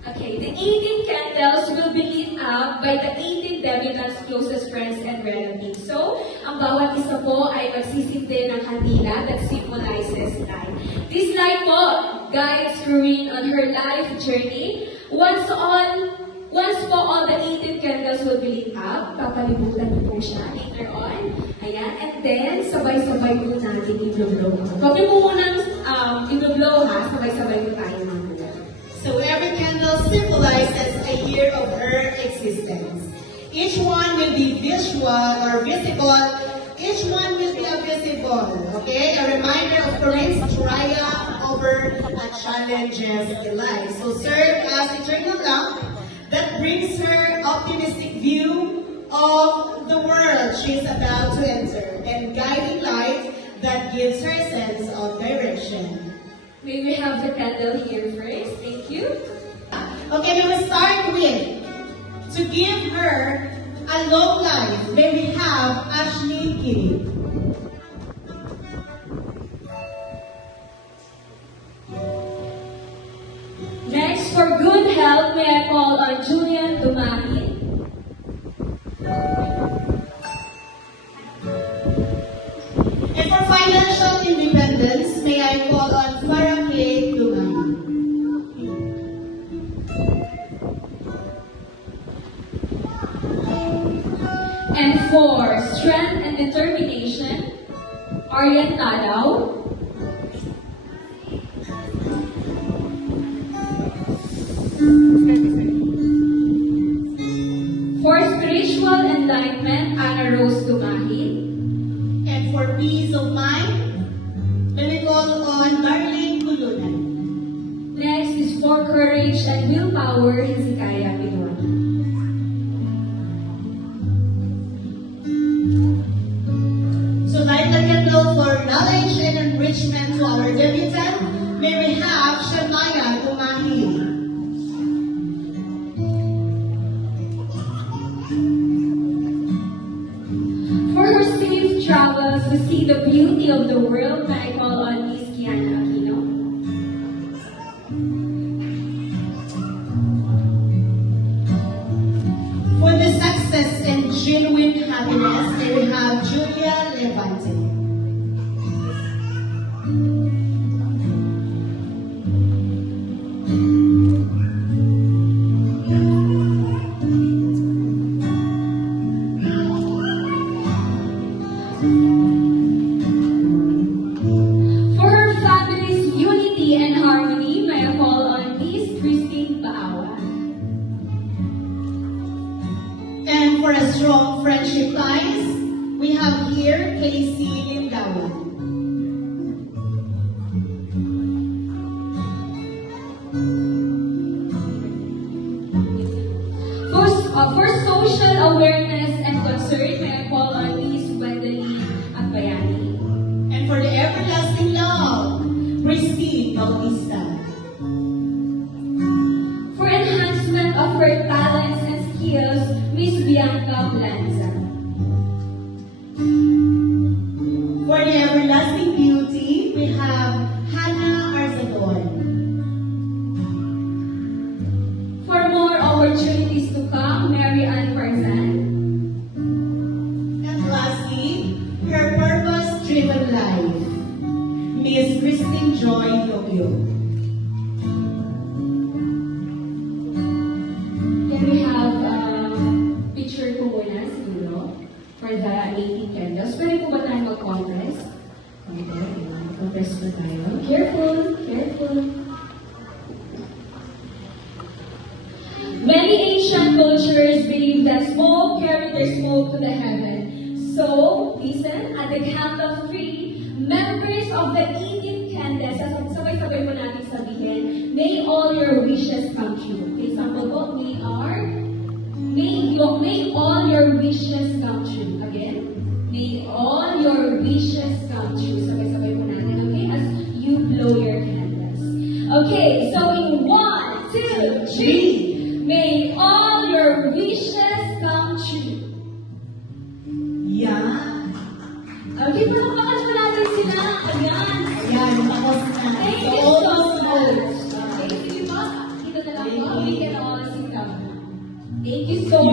Okay, the 18 candles will be lit up by the 18 debutants' closest friends and relatives. So, ang bawat isa po ay magsisindi ng kandila that symbolizes life. This light po guides Corinne on her life journey. Once po all the 18 candles will be lit up, papalibutan niyo po siya later on. Ayan, and then sabay-sabay po natin i-blow. Huwag niyo po munang i-blow ha, sabay-sabay po tayo mga. So every candle symbolizes a year of her existence. Each one will be visual or visible. Each one will be a visible. Okay? A reminder of Corinne's triumph over challenges in life. So serve as eternal lamp that brings her optimistic view of the world she's about to enter, and guiding light that gives her a sense of direction. May we have the candle here first? Thank you. Okay, we will start with, to give her a long life, may we have Ashley Kitty. Next, for good health, may I call on Julian Dumahi. And for financial independence, may I call on Farah K. Dumahi. And for strength and determination, Aryan Tadaw. For spiritual enlightenment, Anna Rose Dumahi. And for peace of mind, may we call on Darlene Gulunan. Next is for courage and willpower, Hezekiah Bidwan. So light the candle for knowledge and enrichment to our debutant, may we have Shemaya Dumahi. For her safe travels to see the beauty of the world, may I call on Miss Kiana Aquino. For the success and genuine happiness, may we have Julia Levante. For her family's unity and harmony, may I call on Miss Christine Baawa. And for a strong friendship ties, we have here Casey Lindawa. For social awareness and concern, may I call on Miss Wendelin Agbayani. And for the everlasting love, Christine Bautista. For enhancement of her talents and skills, Miss Bianca Blanza. For the everlasting beauty, we have Hannah Arzador. For more opportunities to come, Mary Ann Farzan. And lastly, her purpose-driven life, Miss Christine Joy Yokyo. Then we have picture ko muna siguro for the 18 candles. Pwede po ba tayo mag-compress? Okay, mag-compress po tayo. Careful, careful. Many ancient cultures believe that smoke carried their smoke to the heaven. So, listen, at the count of 3, members of the 18 candles, sabay-sabay po natin sabihin, may all your wishes come true. Okay, example po, may all your wishes come true. Again, may all your wishes come true. Sabay-sabay po natin, okay, as you blow your candles. Okay, so in 1, 2, 3, may all your wishes come true. Yeah. Okay, palakpakan po natin sila. Ayan. Ayan, tapos na. Thank you so much. Okay, sige po. Dito na lang po. Thank you so much.